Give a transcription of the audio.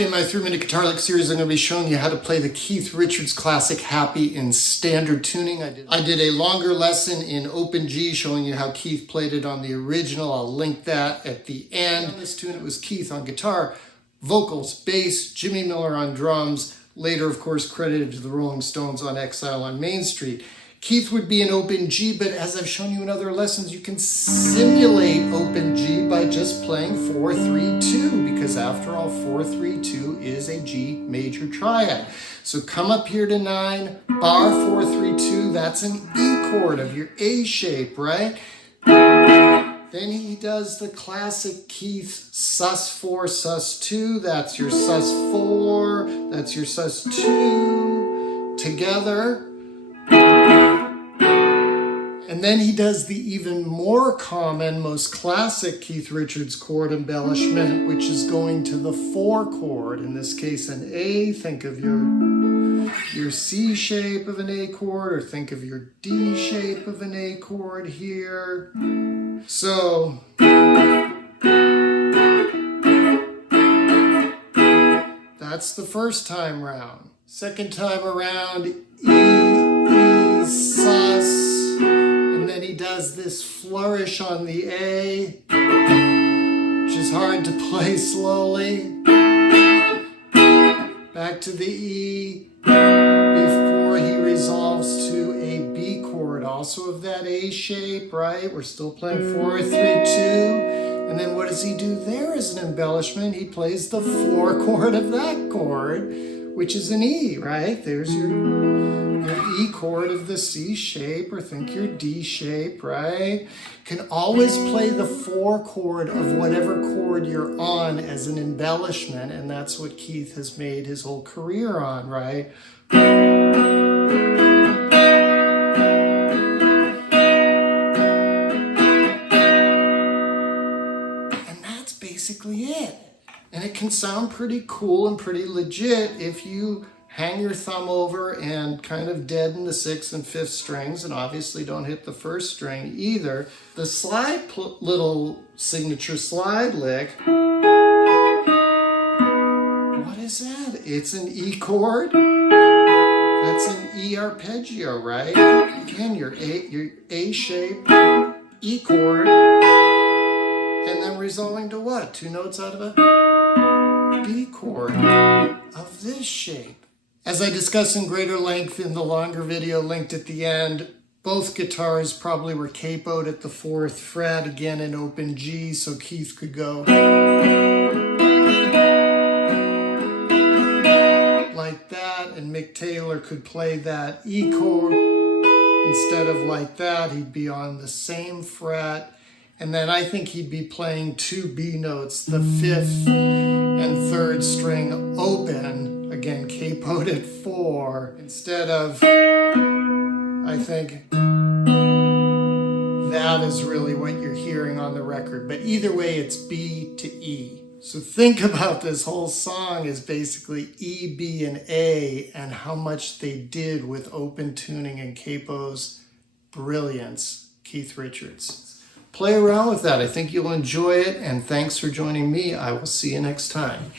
Today in my 3-minute guitar lick series, I'm going to be showing you how to play the Keith Richards classic Happy in standard tuning. I did a longer lesson in open G showing you how Keith played it on the original. I'll link that at the end. On this tune, it was Keith on guitar, vocals, bass, Jimmy Miller on drums, later of course credited to the Rolling Stones on Exile on Main Street. Keith would be an open G, but as I've shown you in other lessons, you can simulate open G by just playing 4-3-2, because after all, 4-3-2 is a G major triad. So come up here to 9, bar 4-3-2, that's an E chord of your A shape, right? Then he does the classic Keith sus4, sus2, that's your sus4, that's your sus2, together. And then he does the even more common, most classic Keith Richards chord embellishment, which is going to the 4 chord, in this case an A. Think of your C shape of an A chord, or think of your D shape of an A chord here. So that's the first time round. Second time around, E, sus. And then he does this flourish on the A, which is hard to play slowly. Back to the E before he resolves to a B chord, also of that A shape, right? We're still playing 4-3-2. And then what does he do there as an embellishment? He plays the 4 chord of that chord, which is an E, right? There's your E chord of the C shape, or think your D shape, right? Can always play the 4 chord of whatever chord you're on as an embellishment, and that's what Keith has made his whole career on, right? And that's basically it. And it can sound pretty cool and pretty legit if you hang your thumb over and kind of deaden the 6th and 5th strings, and obviously don't hit the 1st string either. The slide little signature slide lick, what is that? It's an E chord. That's an E arpeggio, right? Again, your A shape, E chord, and then resolving to what? 2 notes out of a B chord of this shape. As I discuss in greater length in the longer video linked at the end, both guitars probably were capoed at the 4th fret, again in open G, so Keith could go like that, and Mick Taylor could play that E chord. Instead of like that, he'd be on the same fret, and then I think he'd be playing 2 B notes, the 5th and 3rd string open, again capoed at 4, instead of, I think that is really what you're hearing on the record. But either way, it's B to E. So think about this whole song as basically E, B, and A, and how much they did with open tuning and capos. Brilliance, Keith Richards. Play around with that. I think you'll enjoy it, and thanks for joining me. I will see you next time.